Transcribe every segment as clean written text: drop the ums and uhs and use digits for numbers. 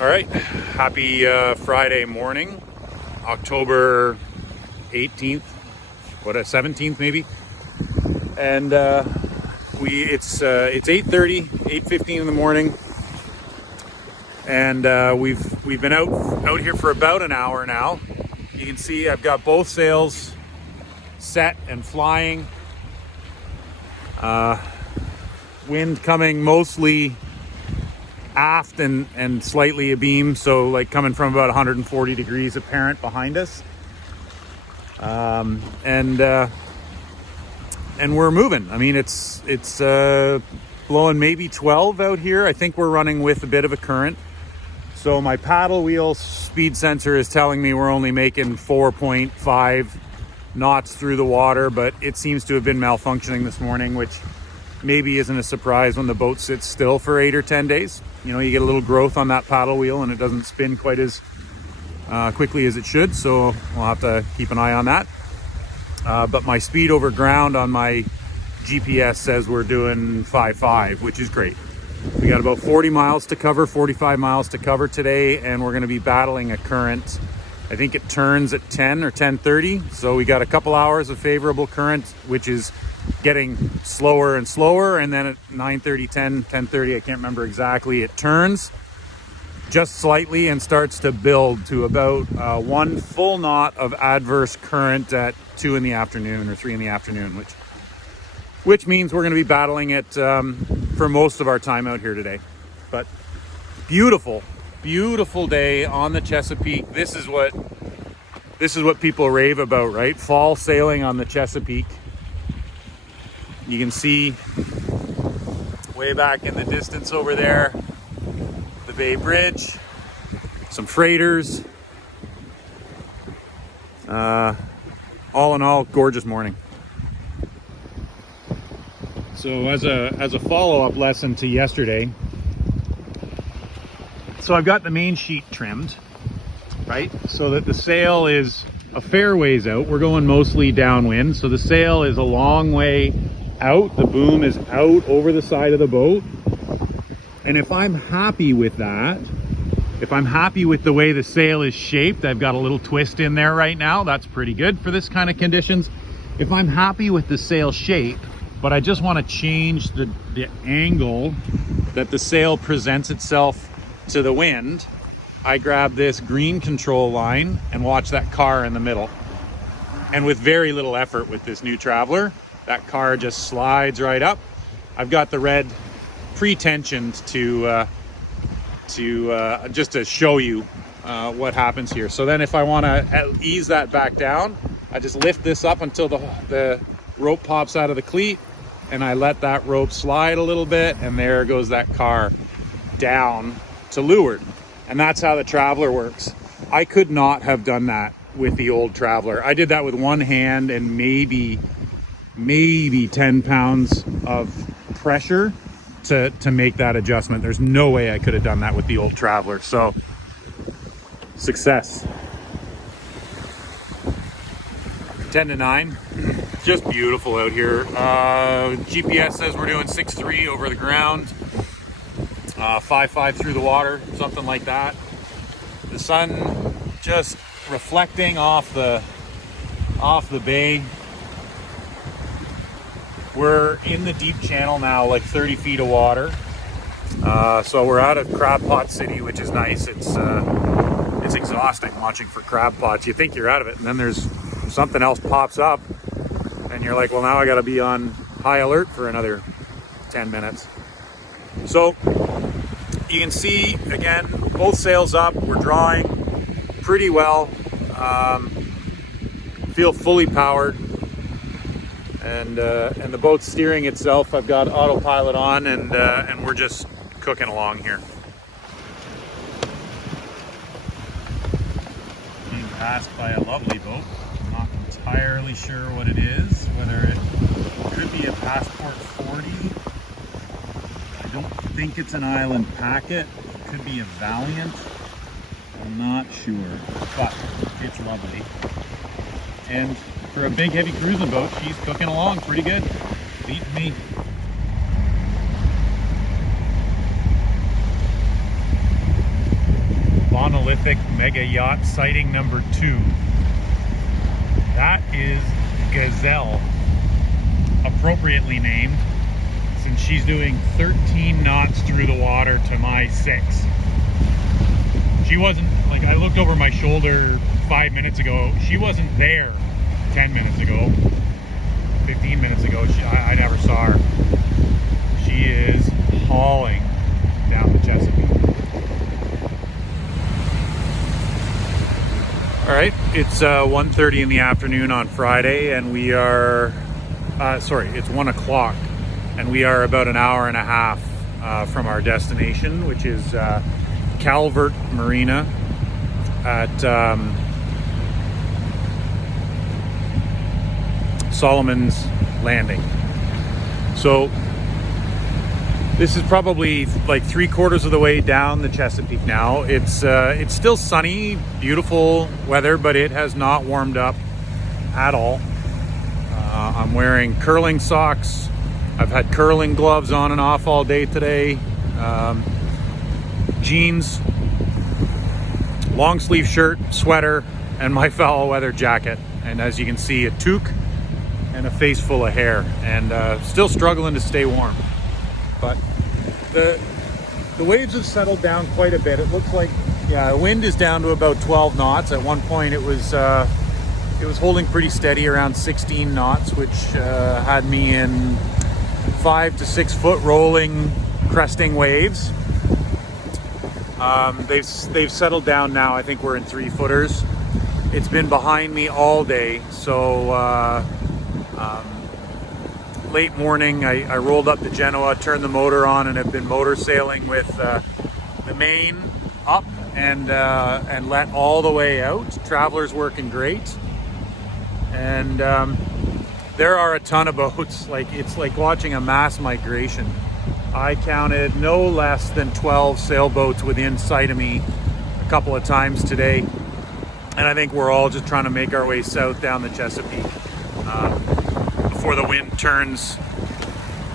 All right, happy Friday morning, October 18th, 17th maybe, and it's 8:30, 8:15 in the morning, and we've been out here for about an hour now. You can see I've got both sails set and flying. Wind coming mostly aft and slightly abeam, so like coming from about 140 degrees apparent behind us, and we're moving. I mean, it's blowing maybe 12 out here. I think we're running with a bit of a current, so my paddle wheel speed sensor is telling me we're only making 4.5 knots through the water, but it seems to have been malfunctioning this morning, which maybe isn't a surprise when the boat sits still for 8 or 10 days. You know, you get a little growth on that paddle wheel and it doesn't spin quite as quickly as it should, so we'll have to keep an eye on that. But my speed over ground on my GPS says we're doing 5.5, which is great. We got about 40 miles to cover, 45 miles to cover today, and we're going to be battling a current. I think it turns at 10 or 10:30, so we got a couple hours of favorable current, which is getting slower and slower, and then at 9:30, 10:30, I can't remember exactly, it turns just slightly and starts to build to about 1 full knot of adverse current at 2 in the afternoon or 3 in the afternoon, which means we're going to be battling it for most of our time out here today. But beautiful day on the Chesapeake. This is what people rave about, right? Fall sailing on the Chesapeake. You can see way back in the distance over there, the Bay Bridge, some freighters. All in all, gorgeous morning. So as a follow-up lesson to yesterday, so I've got the main sheet trimmed, right? So that the sail is a fair ways out. We're going mostly downwind, so the sail is a long way out. The boom is out over the side of the boat. And if I'm happy with that, if I'm happy with the way the sail is shaped, I've got a little twist in there right now. That's pretty good for this kind of conditions. If I'm happy with the sail shape, but I just want to change the angle that the sail presents itself to the wind, I grab this green control line and watch that car in the middle. And with very little effort with this new Traveler, that car just slides right up. I've got the red pre-tensioned to just to show you what happens here. So then if I want to ease that back down, I just lift this up until the rope pops out of the cleat, and I let that rope slide a little bit, and there goes that car down to leeward. And that's how the Traveler works. I could not have done that with the old Traveler. I did that with one hand and maybe 10 pounds of pressure to make that adjustment. There's no way I could have done that with the old Traveler. So success. 10 to 9. Just beautiful out here. GPS says we're doing 6.3 over the ground, 5.5 through the water, something like that. The sun just reflecting off the bay. We're in the deep channel now, like 30 feet of water. So we're out of crab pot city, which is nice. It's exhausting watching for crab pots. You think you're out of it, and then there's something else pops up, and you're like, well, now I got to be on high alert for another 10 minutes. So you can see, again, both sails up. We're drawing pretty well. Feel fully powered. And the boat's steering itself. I've got autopilot on, and we're just cooking along here. Being passed by a lovely boat. I'm not entirely sure what it is, whether it could be a Passport 40. I don't think it's an island packet. It could be a Valiant. I'm not sure, but it's lovely. And for a big heavy cruising boat, she's cooking along pretty good. Beats me. Pacific mega yacht sighting number 2. That is Gazelle, appropriately named, since she's doing 13 knots through the water to my 6. She wasn't, like, I looked over my shoulder 5 minutes ago. She wasn't there 10 minutes ago, 15 minutes ago. I never saw her. She is hauling down the Chesapeake. All right, it's 1:30 in the afternoon on Friday, and we are, it's 1 o'clock, and we are about an hour and a half from our destination, which is Calvert Marina at Solomon's Landing. So this is probably like 3/4 of the way down the Chesapeake now. It's still sunny, beautiful weather, but it has not warmed up at all. I'm wearing curling socks. I've had curling gloves on and off all day today. Jeans, long sleeve shirt, sweater, and my foul weather jacket. And as you can see, a toque and a face full of hair, and still struggling to stay warm. But the waves have settled down quite a bit. It looks like, yeah, the wind is down to about 12 knots. At one point it was holding pretty steady around 16 knots, which had me in 5 to 6 foot rolling, cresting waves. They've settled down now. I think we're in 3-footers. It's been behind me all day, so late morning I rolled up to Genoa, turned the motor on, and have been motor sailing with the main up and let all the way out. Traveler's working great, and there are a ton of boats. Like, it's like watching a mass migration. I counted no less than 12 sailboats within sight of me a couple of times today, and I think we're all just trying to make our way south down the Chesapeake before the wind turns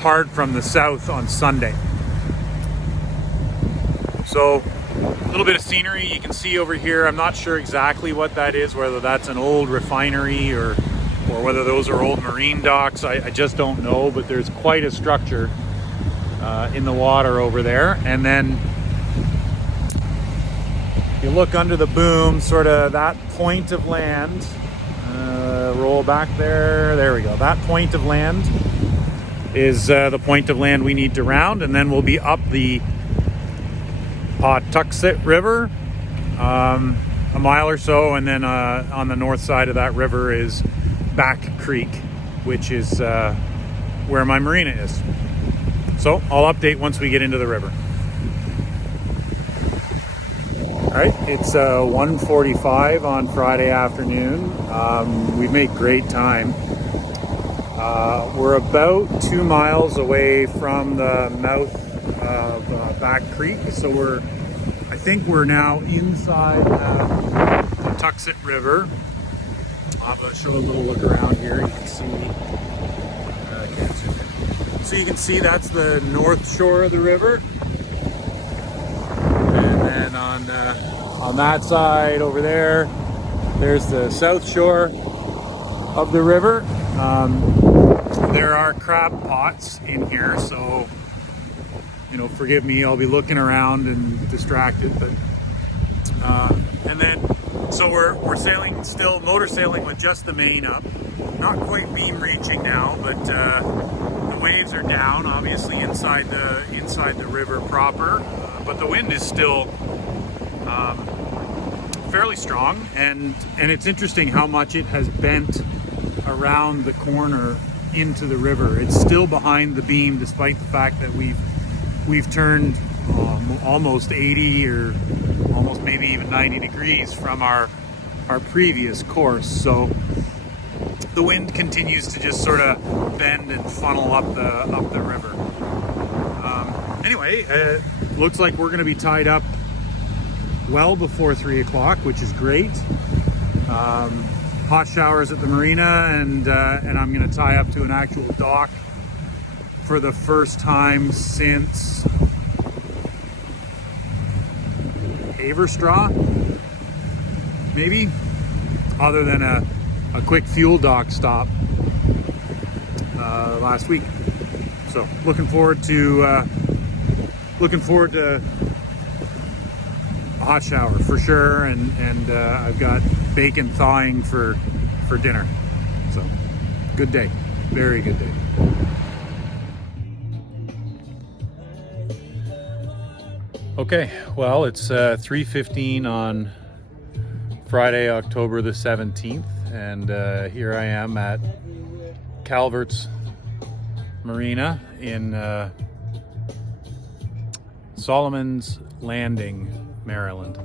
hard from the south on Sunday. So a little bit of scenery you can see over here. I'm not sure exactly what that is, whether that's an old refinery or whether those are old marine docks. I just don't know, but there's quite a structure in the water over there. And then you look under the boom, sort of that point of land, roll back there we go. That point of land is the point of land we need to round, and then we'll be up the Pawtuxet River a mile or so, and then on the north side of that river is Back Creek, which is where my marina is. So I'll update once we get into the river. All right, it's 1:45 on Friday afternoon. We've made great time. We're about 2 miles away from the mouth of Back Creek, so I think we're now inside the Pawtuxet River. I'm going to show a little look around here. You can see, so you can see that's the north shore of the river. And on that side over there, there's the south shore of the river. There are crab pots in here, so forgive me, I'll be looking around and distracted. But and then so we're sailing, still motor sailing with just the main up, not quite beam reaching now, but the waves are down, obviously inside the river proper, but the wind is still fairly strong, and it's interesting how much it has bent around the corner into the river. It's still behind the beam, despite the fact that we've turned almost 80 or almost maybe even 90 degrees from our previous course. So the wind continues to just sort of bend and funnel up the river. Anyway, it looks like we're going to be tied up well before 3 o'clock, which is great. Hot showers at the marina, and I'm going to tie up to an actual dock for the first time since Haverstraw. maybe, other than a quick fuel dock stop last week. So looking forward to a hot shower for sure, and I've got bacon thawing for dinner. So good day, very good day. Okay, well, it's 3:15 on Friday, October the 17th, and here I am at Calvert's Marina in Solomon's Landing, Maryland.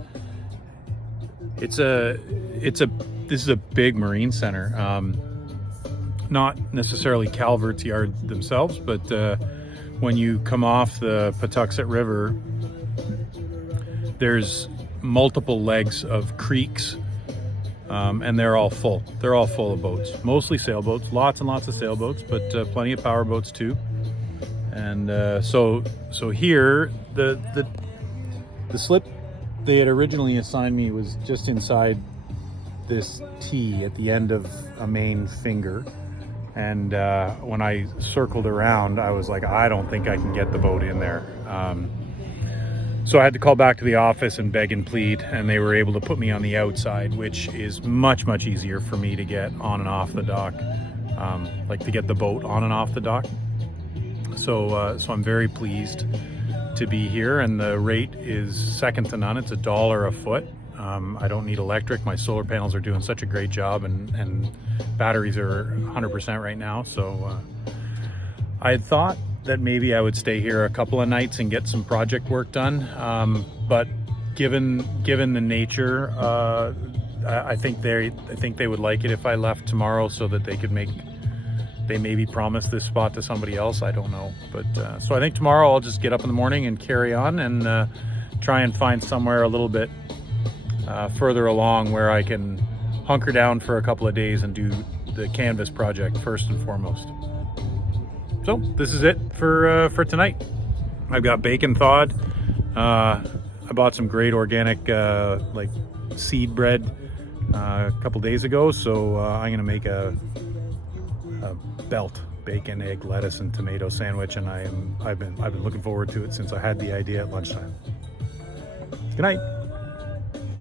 This is a big marine center. Not necessarily Calvert's yard themselves, but when you come off the Patuxent River, there's multiple legs of creeks, and they're all full. They're all full of boats, mostly sailboats, lots and lots of sailboats, but plenty of power boats too. And so here, the slip they had originally assigned me was just inside this T at the end of a main finger. And when I circled around, I was like, I don't think I can get the boat in there. So I had to call back to the office and beg and plead, and they were able to put me on the outside, which is much, much easier for me to get on and off the dock, like to get the boat on and off the dock. So I'm very pleased to be here, and the rate is second to none. It's $1 a foot. I don't need electric. My solar panels are doing such a great job, and batteries are 100% right now. So I had thought that maybe I would stay here a couple of nights and get some project work done. But given the nature, I think they would like it if I left tomorrow, so that they maybe promise this spot to somebody else. I don't know. But so I think tomorrow I'll just get up in the morning and carry on and try and find somewhere a little bit further along where I can hunker down for a couple of days and do the canvas project first and foremost. So this is it for tonight. I've got bacon thawed. I bought some great organic like seed bread a couple days ago, so I'm gonna make a belt bacon, egg, lettuce, and tomato sandwich, and I've been looking forward to it since I had the idea at lunchtime. Good night.